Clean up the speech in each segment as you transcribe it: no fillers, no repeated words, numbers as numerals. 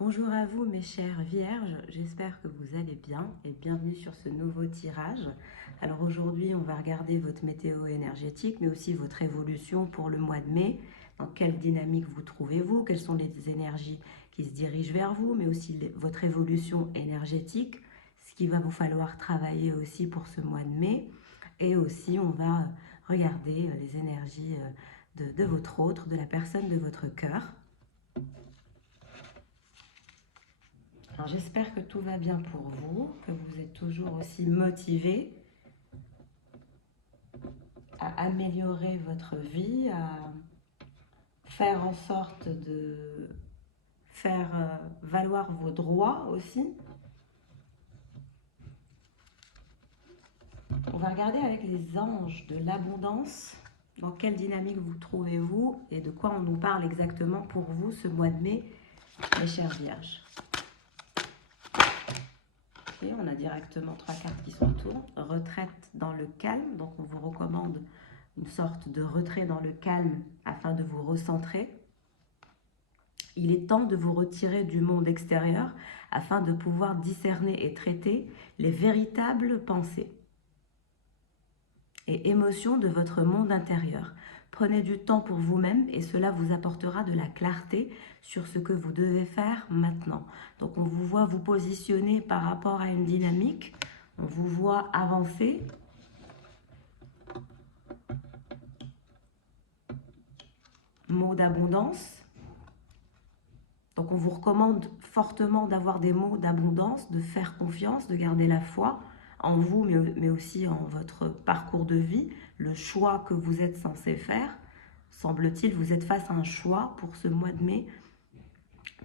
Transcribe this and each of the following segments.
Bonjour à vous mes chères vierges, j'espère que vous allez bien et bienvenue sur ce nouveau tirage. Alors aujourd'hui on va regarder votre météo énergétique mais aussi votre évolution pour le mois de mai. Dans quelle dynamique vous trouvez-vous, quelles sont les énergies qui se dirigent vers vous, mais aussi votre évolution énergétique, ce qu'il va vous falloir travailler aussi pour ce mois de mai. Et aussi on va regarder les énergies de votre autre, de la personne de votre cœur. Alors j'espère que tout va bien pour vous, que vous êtes toujours aussi motivé à améliorer votre vie, à faire en sorte de faire valoir vos droits aussi. On va regarder avec les anges de l'abondance, dans quelle dynamique vous trouvez-vous et de quoi on nous parle exactement pour vous ce mois de mai, mes chères vierges. Et on a directement 3 cartes qui sont autour. Retraite dans le calme, donc on vous recommande une sorte de retrait dans le calme afin de vous recentrer. Il est temps de vous retirer du monde extérieur afin de pouvoir discerner et traiter les véritables pensées et émotions de votre monde intérieur. Prenez du temps pour vous-même et cela vous apportera de la clarté sur ce que vous devez faire maintenant. Donc on vous voit vous positionner par rapport à une dynamique, on vous voit avancer. Mots d'abondance. Donc on vous recommande fortement d'avoir des mots d'abondance, de faire confiance, de garder la foi en vous, mais aussi en votre parcours de vie, le choix que vous êtes censé faire. Semble-t-il, vous êtes face à un choix pour ce mois de mai,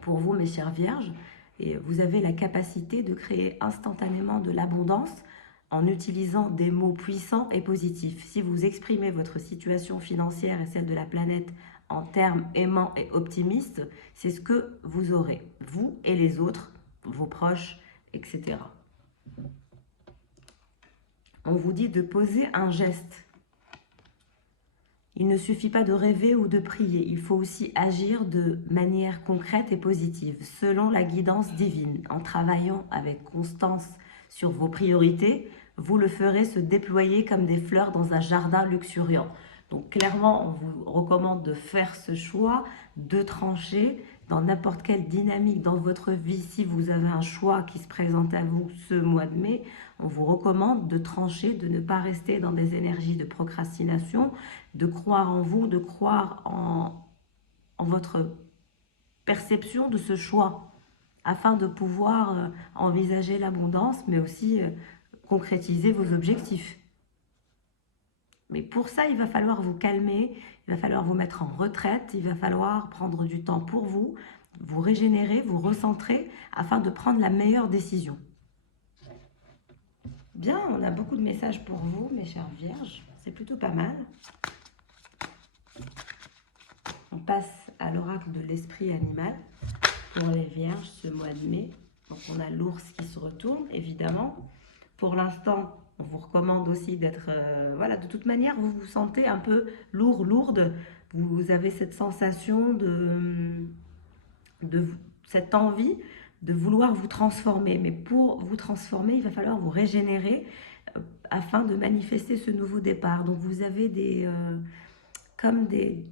pour vous, mes chères vierges, et vous avez la capacité de créer instantanément de l'abondance en utilisant des mots puissants et positifs. Si vous exprimez votre situation financière et celle de la planète en termes aimants et optimistes, c'est ce que vous aurez, vous et les autres, vos proches, etc. On vous dit de poser un geste. Il ne suffit pas de rêver ou de prier, il faut aussi agir de manière concrète et positive, selon la guidance divine. En travaillant avec constance sur vos priorités, vous le ferez se déployer comme des fleurs dans un jardin luxuriant. Donc clairement, on vous recommande de faire ce choix, de trancher dans n'importe quelle dynamique dans votre vie. Si vous avez un choix qui se présente à vous ce mois de mai, on vous recommande de trancher, de ne pas rester dans des énergies de procrastination, de croire en vous, de croire en votre perception de ce choix, afin de pouvoir envisager l'abondance, mais aussi concrétiser vos objectifs. Mais pour ça, il va falloir vous calmer, il va falloir vous mettre en retraite, il va falloir prendre du temps pour vous, vous régénérer, vous recentrer, afin de prendre la meilleure décision. Bien, on a beaucoup de messages pour vous, mes chères vierges, c'est plutôt pas mal. On passe à l'oracle de l'esprit animal pour les vierges ce mois de mai. Donc on a l'ours qui se retourne, évidemment. Pour l'instant, on vous recommande aussi d'être... voilà, de toute manière, vous vous sentez un peu lourde. Vous avez cette sensation de cette envie de vouloir vous transformer. Mais pour vous transformer, il va falloir vous régénérer afin de manifester ce nouveau départ. Donc vous avez des... comme des...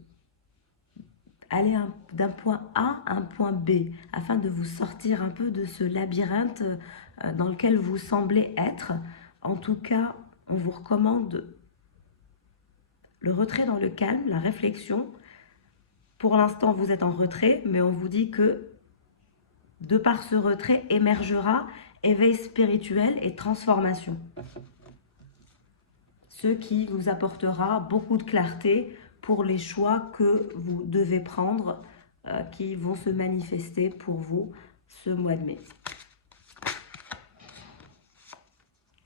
aller d'un point A à un point B, afin de vous sortir un peu de ce labyrinthe dans lequel vous semblez être. En tout cas, on vous recommande le retrait dans le calme, la réflexion. Pour l'instant, vous êtes en retrait, mais on vous dit que de par ce retrait émergera éveil spirituel et transformation. Ce qui vous apportera beaucoup de clarté pour les choix que vous devez prendre, qui vont se manifester pour vous ce mois de mai.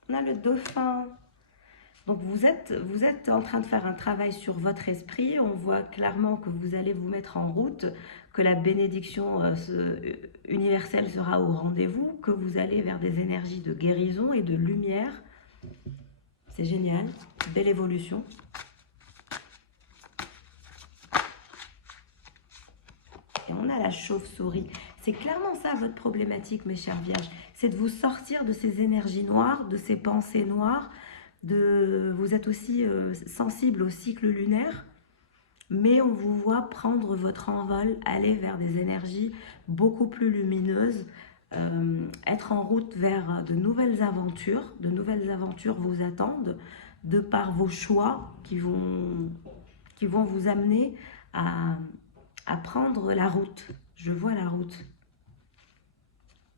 On a le dauphin. Donc vous êtes en train de faire un travail sur votre esprit. On voit clairement que vous allez vous mettre en route, que la bénédiction universelle sera au rendez-vous, que vous allez vers des énergies de guérison et de lumière. C'est génial, belle évolution. Et on a la chauve-souris. C'est clairement ça votre problématique, mes chères vierges. C'est de vous sortir de ces énergies noires, de ces pensées noires. Vous êtes aussi sensible au cycle lunaire. Mais on vous voit prendre votre envol, aller vers des énergies beaucoup plus lumineuses, être en route vers de nouvelles aventures. De nouvelles aventures vous attendent de par vos choix qui vont vous amener à prendre la route. Je vois la route.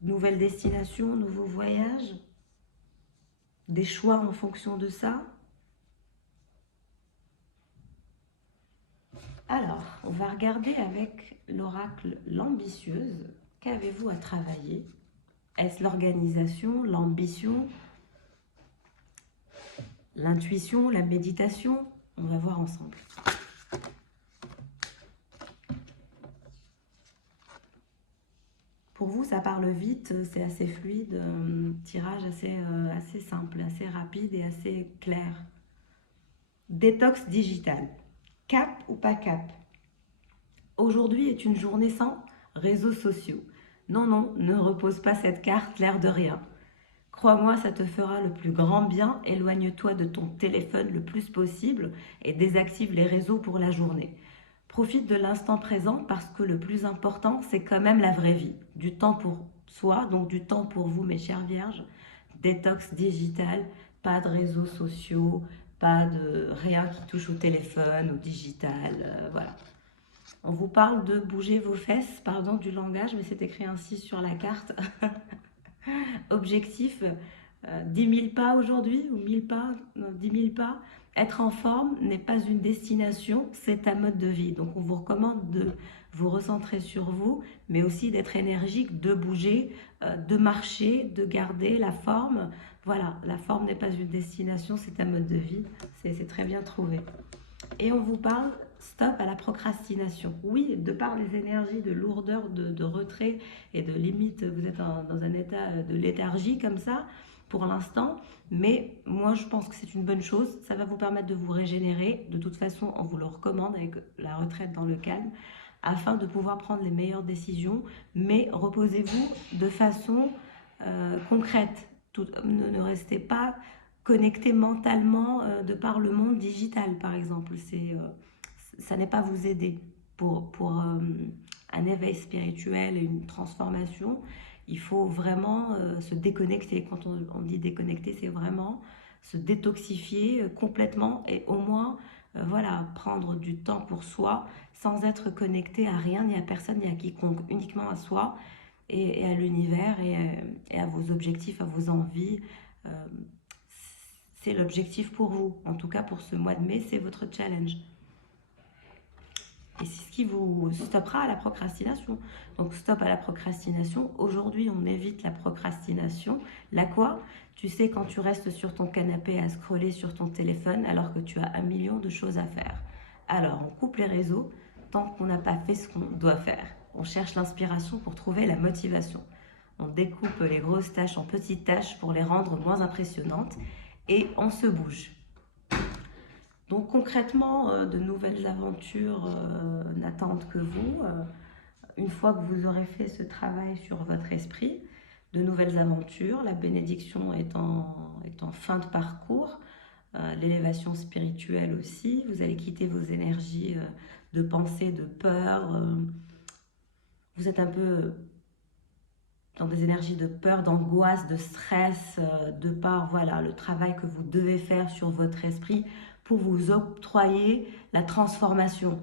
Nouvelle destination, nouveau voyage, des choix en fonction de ça. Alors, on va regarder avec l'oracle l'ambitieuse. Qu'avez-vous à travailler? Est-ce l'organisation, l'ambition, l'intuition, la méditation? On va voir ensemble. Pour vous, ça parle vite, c'est assez fluide, tirage assez simple, assez rapide et assez clair. Détox digital. Cap ou pas cap? Aujourd'hui est une journée sans réseaux sociaux. Non, non, ne repose pas cette carte, l'air de rien. Crois-moi, ça te fera le plus grand bien. Éloigne-toi de ton téléphone le plus possible et désactive les réseaux pour la journée. Profite de l'instant présent parce que le plus important, c'est quand même la vraie vie. Du temps pour soi, donc du temps pour vous, mes chères vierges. Détox digital, pas de réseaux sociaux, pas de rien qui touche au téléphone, au digital, voilà. On vous parle de bouger vos fesses, pardon du langage, mais c'est écrit ainsi sur la carte. Objectif, 10 000 pas aujourd'hui, ou 1000 pas, non, 10 000 pas. Être en forme n'est pas une destination, c'est un mode de vie. Donc on vous recommande de vous recentrer sur vous, mais aussi d'être énergique, de bouger, de marcher, de garder la forme. Voilà, la forme n'est pas une destination, c'est un mode de vie. C'est très bien trouvé. Et on vous parle stop à la procrastination. Oui, de par les énergies de lourdeur, de retrait et de limite, vous êtes dans un état de léthargie comme ça pour l'instant, mais moi je pense que c'est une bonne chose. Ça va vous permettre de vous régénérer. De toute façon, on vous le recommande avec la retraite dans le calme afin de pouvoir prendre les meilleures décisions, mais reposez-vous de façon concrète. Ne restez pas connecté mentalement de par le monde digital, par exemple. Ça n'est pas vous aider pour un éveil spirituel et une transformation. Il faut vraiment se déconnecter. Quand on dit déconnecter, c'est vraiment se détoxifier complètement et au moins voilà, prendre du temps pour soi sans être connecté à rien, ni à personne, ni à quiconque, uniquement à soi et à l'univers et à vos objectifs, à vos envies. C'est l'objectif pour vous, en tout cas pour ce mois de mai, c'est votre challenge. Et c'est ce qui vous stoppera à la procrastination. Donc stop à la procrastination. Aujourd'hui, on évite la procrastination. La quoi? Tu sais, quand tu restes sur ton canapé à scroller sur ton téléphone alors que tu as 1 million de choses à faire. Alors, on coupe les réseaux tant qu'on n'a pas fait ce qu'on doit faire. On cherche l'inspiration pour trouver la motivation. On découpe les grosses tâches en petites tâches pour les rendre moins impressionnantes et on se bouge. Donc concrètement, de nouvelles aventures n'attendent que vous. Une fois que vous aurez fait ce travail sur votre esprit, de nouvelles aventures, la bénédiction est en fin de parcours, l'élévation spirituelle aussi. Vous allez quitter vos énergies de pensée, de peur. Vous êtes un peu dans des énergies de peur, d'angoisse, de stress, de par voilà, le travail que vous devez faire sur votre esprit pour vous octroyer la transformation.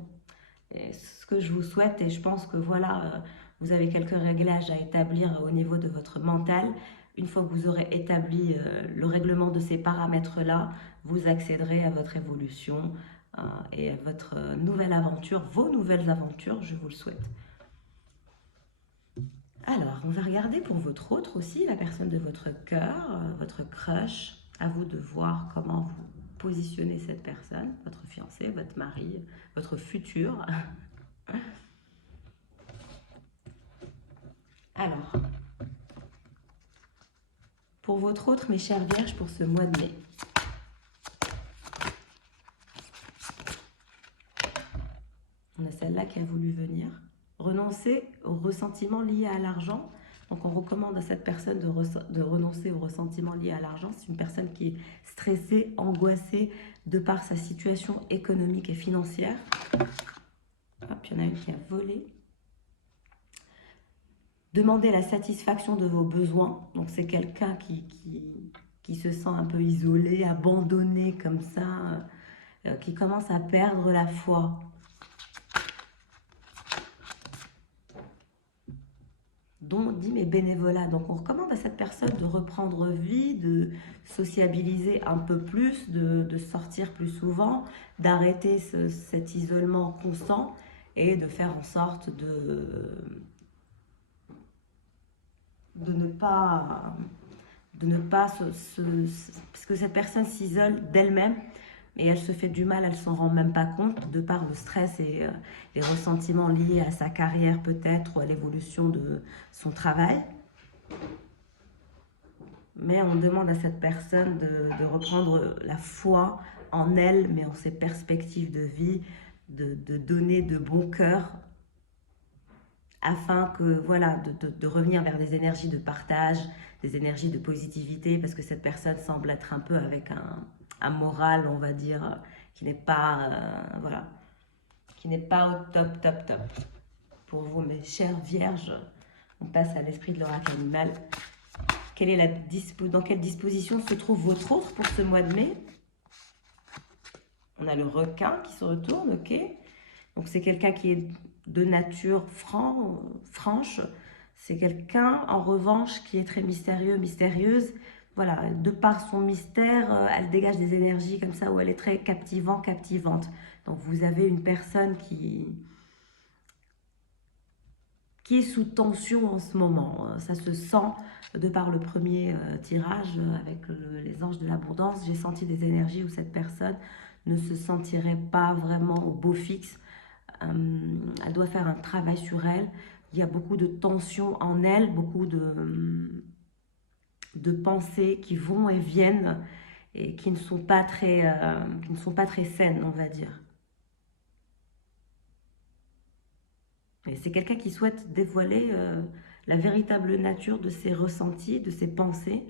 Et ce que je vous souhaite, et je pense que voilà, vous avez quelques réglages à établir au niveau de votre mental. Une fois que vous aurez établi le règlement de ces paramètres-là, vous accéderez à votre évolution et à votre nouvelle aventure, vos nouvelles aventures, je vous le souhaite. Alors, on va regarder pour votre autre aussi, la personne de votre cœur, votre crush. À vous de voir comment vous positionnez cette personne, votre fiancé, votre mari, votre futur. Alors, pour votre autre, mes chères vierges, pour ce mois de mai. On a celle-là qui a voulu venir. renoncer au ressentiment lié à l'argent. Donc on recommande à cette personne de renoncer au ressentiment lié à l'argent. C'est une personne qui est stressée, angoissée de par sa situation économique et financière. Hop, il y en a une qui a volé. Demandez la satisfaction de vos besoins. Donc c'est quelqu'un qui se sent un peu isolé, abandonné comme ça, qui commence à perdre la foi. Dont dit mes bénévolats. Donc on recommande à cette personne de reprendre vie, de sociabiliser un peu plus, de sortir plus souvent, d'arrêter cet isolement constant et de faire en sorte de ne pas parce que cette personne s'isole d'elle-même et elle se fait du mal, elle s'en rend même pas compte de par le stress et les ressentiments liés à sa carrière peut-être ou à l'évolution de son travail. Mais on demande à cette personne de reprendre la foi en elle, mais en ses perspectives de vie, de donner de bon cœur afin que, voilà, de revenir vers des énergies de partage, des énergies de positivité, parce que cette personne semble être un peu avec un moral, on va dire, qui n'est pas, voilà, qui n'est pas au top, top, top. Pour vous, mes chères vierges, on passe à l'esprit de l'oracle animal. Dans quelle disposition se trouve votre autre pour ce mois de mai? On a le requin qui se retourne, ok. Donc c'est quelqu'un qui est de nature franche. C'est quelqu'un, en revanche, qui est très mystérieux, mystérieuse. Voilà, de par son mystère, elle dégage des énergies comme ça où elle est très captivante. Donc vous avez une personne qui est sous tension en ce moment. Ça se sent de par le premier tirage avec les anges de l'abondance. J'ai senti des énergies où cette personne ne se sentirait pas vraiment au beau fixe. Elle doit faire un travail sur elle. Il y a beaucoup de tensions en elle, beaucoup de pensées qui vont et viennent et qui ne sont pas très saines, on va dire. Et c'est quelqu'un qui souhaite dévoiler la véritable nature de ses ressentis, de ses pensées.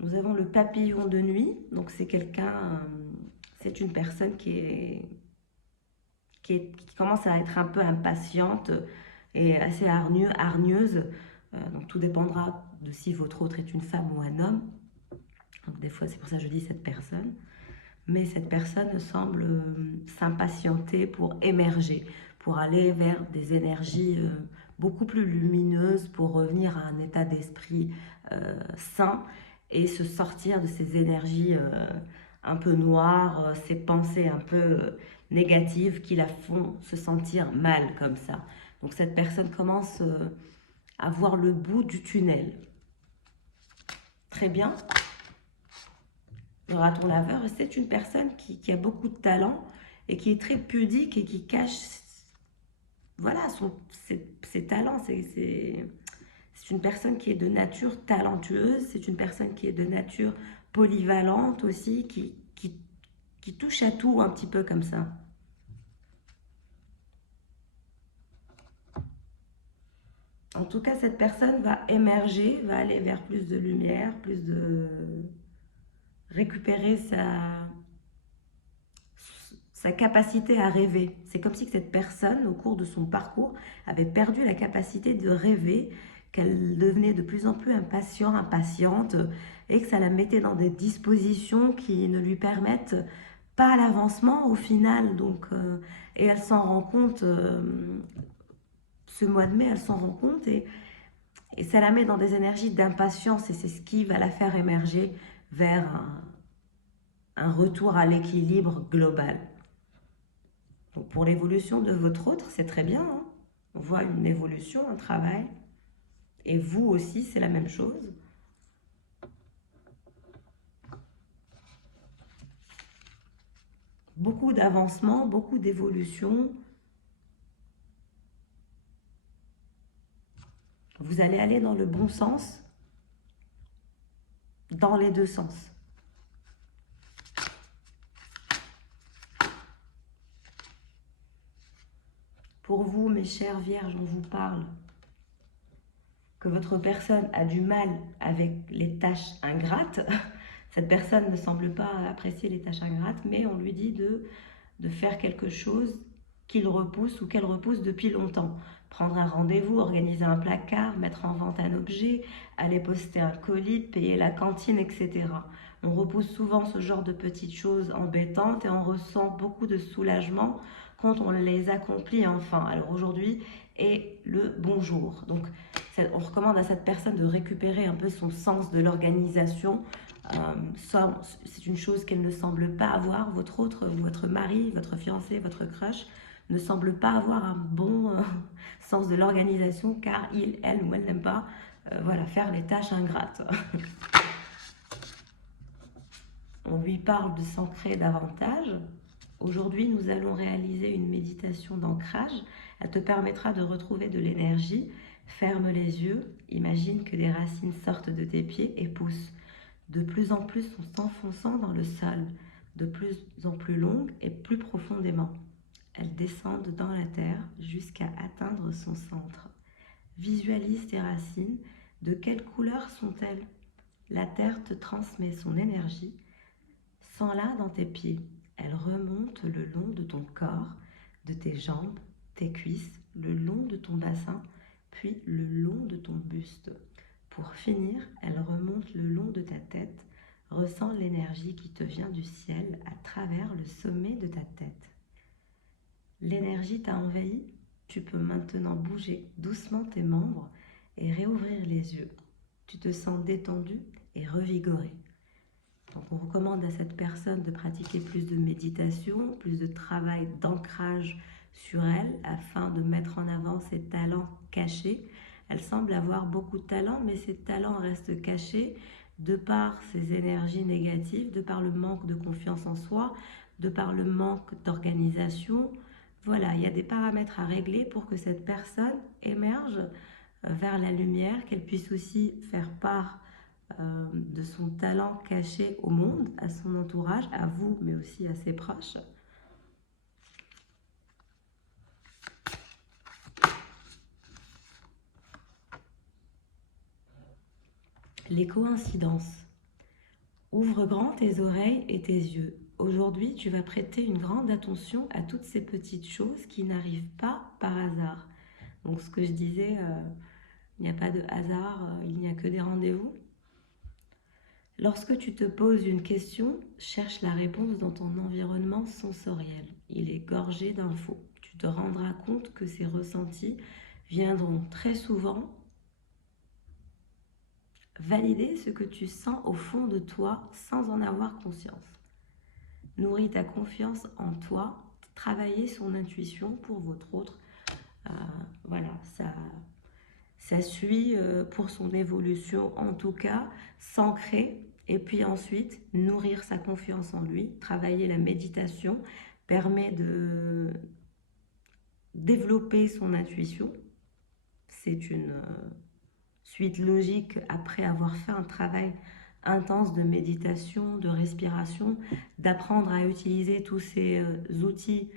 Nous avons le papillon de nuit. Donc c'est quelqu'un, c'est une personne qui commence à être un peu impatiente et assez hargneuse. Donc tout dépendra de si votre autre est une femme ou un homme. Donc des fois, c'est pour ça que je dis cette personne. Mais cette personne semble s'impatienter pour émerger, pour aller vers des énergies beaucoup plus lumineuses, pour revenir à un état d'esprit sain et se sortir de ces énergies un peu noires, ces pensées un peu négatives qui la font se sentir mal comme ça. Donc cette personne commence à voir le bout du tunnel. Très bien. Le raton laveur, c'est une personne qui a beaucoup de talent et qui est très pudique et qui cache, voilà, ses talents. C'est une personne qui est de nature talentueuse, c'est une personne qui est de nature polyvalente aussi, qui touche à tout un petit peu comme ça. En tout cas, cette personne va émerger, va aller vers plus de lumière, plus de récupérer sa capacité à rêver. C'est comme si cette personne, au cours de son parcours, avait perdu la capacité de rêver, qu'elle devenait de plus en plus impatiente, et que ça la mettait dans des dispositions qui ne lui permettent pas l'avancement au final. Donc, et elle s'en rend compte, ce mois de mai, elle s'en rend compte, et ça la met dans des énergies d'impatience, et c'est ce qui va la faire émerger vers un retour à l'équilibre global. Donc pour l'évolution de votre autre, c'est très bien. Hein, on voit une évolution, un travail. Et vous aussi, c'est la même chose. Beaucoup d'avancement, beaucoup d'évolution. Vous allez aller dans le bon sens. dans les deux sens. Pour vous, mes chères vierges, on vous parle que votre personne a du mal avec les tâches ingrates. Cette personne ne semble pas apprécier les tâches ingrates, mais on lui dit de faire quelque chose qu'il repousse ou qu'elle repousse depuis longtemps. Prendre un rendez-vous, organiser un placard, mettre en vente un objet, aller poster un colis, payer la cantine, etc. On repousse souvent ce genre de petites choses embêtantes et on ressent beaucoup de soulagement quand on les accomplit enfin. Alors aujourd'hui est le bon jour. Donc on recommande à cette personne de récupérer un peu son sens de l'organisation. C'est une chose qu'elle ne semble pas avoir. Votre mari, votre fiancé, votre crush ne semble pas avoir un bon sens de l'organisation car elle ou elle n'aime pas voilà, faire les tâches ingrates. On lui parle de s'ancrer davantage. Aujourd'hui, nous allons réaliser une méditation d'ancrage. Elle te permettra de retrouver de l'énergie. Ferme les yeux. Imagine que des racines sortent de tes pieds et poussent de plus en plus en s'enfonçant dans le sol, de plus en plus longues et plus profondément. Elles descendent dans la terre jusqu'à atteindre son centre. Visualise tes racines. De quelle couleur sont-elles? La terre te transmet son énergie. Sens-la dans tes pieds. Elle remonte le long de ton corps, de tes jambes, tes cuisses, le long de ton bassin, puis le long de ton buste. Pour finir, elle remonte le long de ta tête. Ressens l'énergie qui te vient du ciel à travers le sommet de ta tête. L'énergie t'a envahi. Tu peux maintenant bouger doucement tes membres et réouvrir les yeux. Tu te sens détendu et revigoré. Donc on recommande à cette personne de pratiquer plus de méditation, plus de travail d'ancrage sur elle afin de mettre en avant ses talents cachés. Elle semble avoir beaucoup de talents, mais ces talents restent cachés de par ses énergies négatives, de par le manque de confiance en soi, de par le manque d'organisation. Voilà, il y a des paramètres à régler pour que cette personne émerge vers la lumière, qu'elle puisse aussi faire part de son talent caché au monde, à son entourage, à vous, mais aussi à ses proches. Les coïncidences. Ouvre grand tes oreilles et tes yeux. Aujourd'hui, tu vas prêter une grande attention à toutes ces petites choses qui n'arrivent pas par hasard. Donc ce que je disais, il n'y a pas de hasard, il n'y a que des rendez-vous. Lorsque tu te poses une question, cherche la réponse dans ton environnement sensoriel. Il est gorgé d'infos. Tu te rendras compte que ces ressentis viendront très souvent valider ce que tu sens au fond de toi sans en avoir conscience. Nourris ta confiance en toi, travaillez son intuition pour votre autre. Voilà, ça suit pour son évolution en tout cas, s'ancrer et puis ensuite nourrir sa confiance en lui, travailler la méditation permet de développer son intuition. C'est une suite logique après avoir fait un travail intense de méditation, de respiration, d'apprendre à utiliser tous ces outils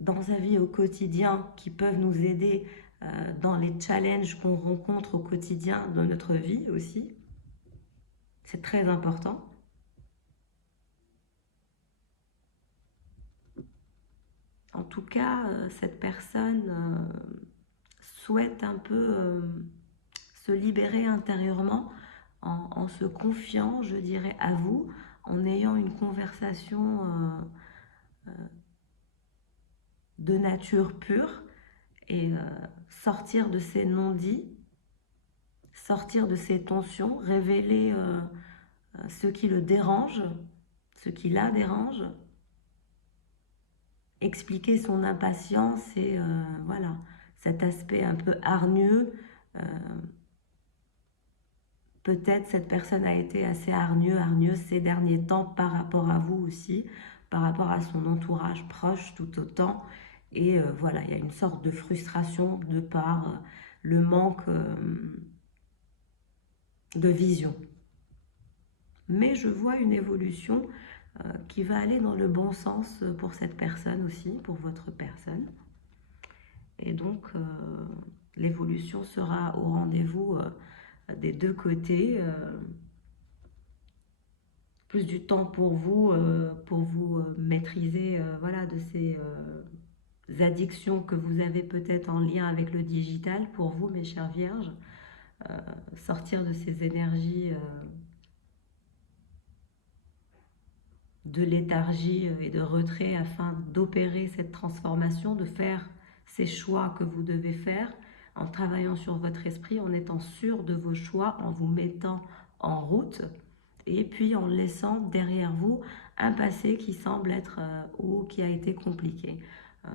dans sa vie au quotidien qui peuvent nous aider dans les challenges qu'on rencontre au quotidien dans notre vie aussi. C'est très important. En tout cas, cette personne souhaite un peu se libérer intérieurement en se confiant, je dirais, à vous, en ayant une conversation de nature pure et sortir de ces non-dits, sortir de ces tensions, révéler ce qui le dérange, ce qui la dérange, expliquer son impatience et voilà, cet aspect un peu hargneux. Peut-être cette personne a été assez hargneuse ces derniers temps par rapport à vous aussi, par rapport à son entourage proche tout autant. Et voilà, il y a une sorte de frustration de par le manque de vision. mais je vois une évolution qui va aller dans le bon sens pour cette personne aussi, pour votre personne. Et donc, l'évolution sera au rendez-vous des deux côtés. Plus du temps pour vous maîtriser voilà, de ces addictions que vous avez peut-être en lien avec le digital. Pour vous, mes chères vierges, sortir de ces énergies de léthargie et de retrait afin d'opérer cette transformation, de faire ces choix que vous devez faire en travaillant sur votre esprit, en étant sûr de vos choix, en vous mettant en route et puis en laissant derrière vous un passé qui semble être ou qui a été compliqué.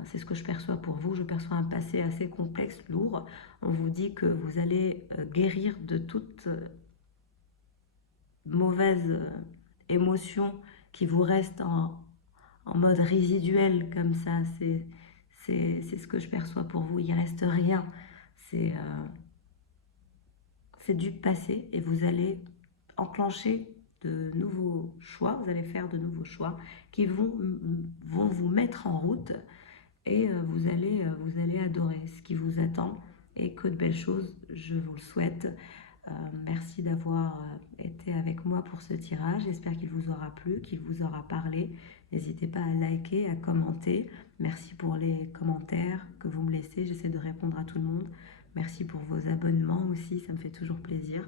C'est ce que je perçois pour vous. Je perçois un passé assez complexe, lourd. On vous dit que vous allez guérir de toute mauvaise émotion qui vous reste en mode résiduel comme ça. C'est ce que je perçois pour vous. Il ne reste rien. C'est du passé et vous allez enclencher de nouveaux choix. Vous allez faire de nouveaux choix qui vont vous mettre en route et vous allez adorer ce qui vous attend et que de belles choses, je vous le souhaite. Merci d'avoir été avec moi pour ce tirage. J'espère qu'il vous aura plu, qu'il vous aura parlé. N'hésitez pas à liker, à commenter. Merci pour les commentaires que vous me laissez. J'essaie de répondre à tout le monde. Merci pour vos abonnements aussi, ça me fait toujours plaisir.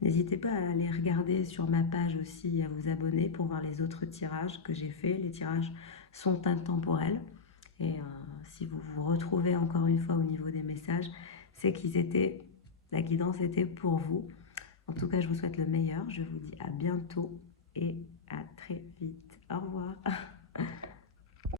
N'hésitez pas à aller regarder sur ma page aussi, à vous abonner pour voir les autres tirages que j'ai faits. Les tirages sont intemporels. Et si vous vous retrouvez encore une fois au niveau des messages, c'est la guidance était pour vous. En tout cas, je vous souhaite le meilleur. Je vous dis à bientôt et à très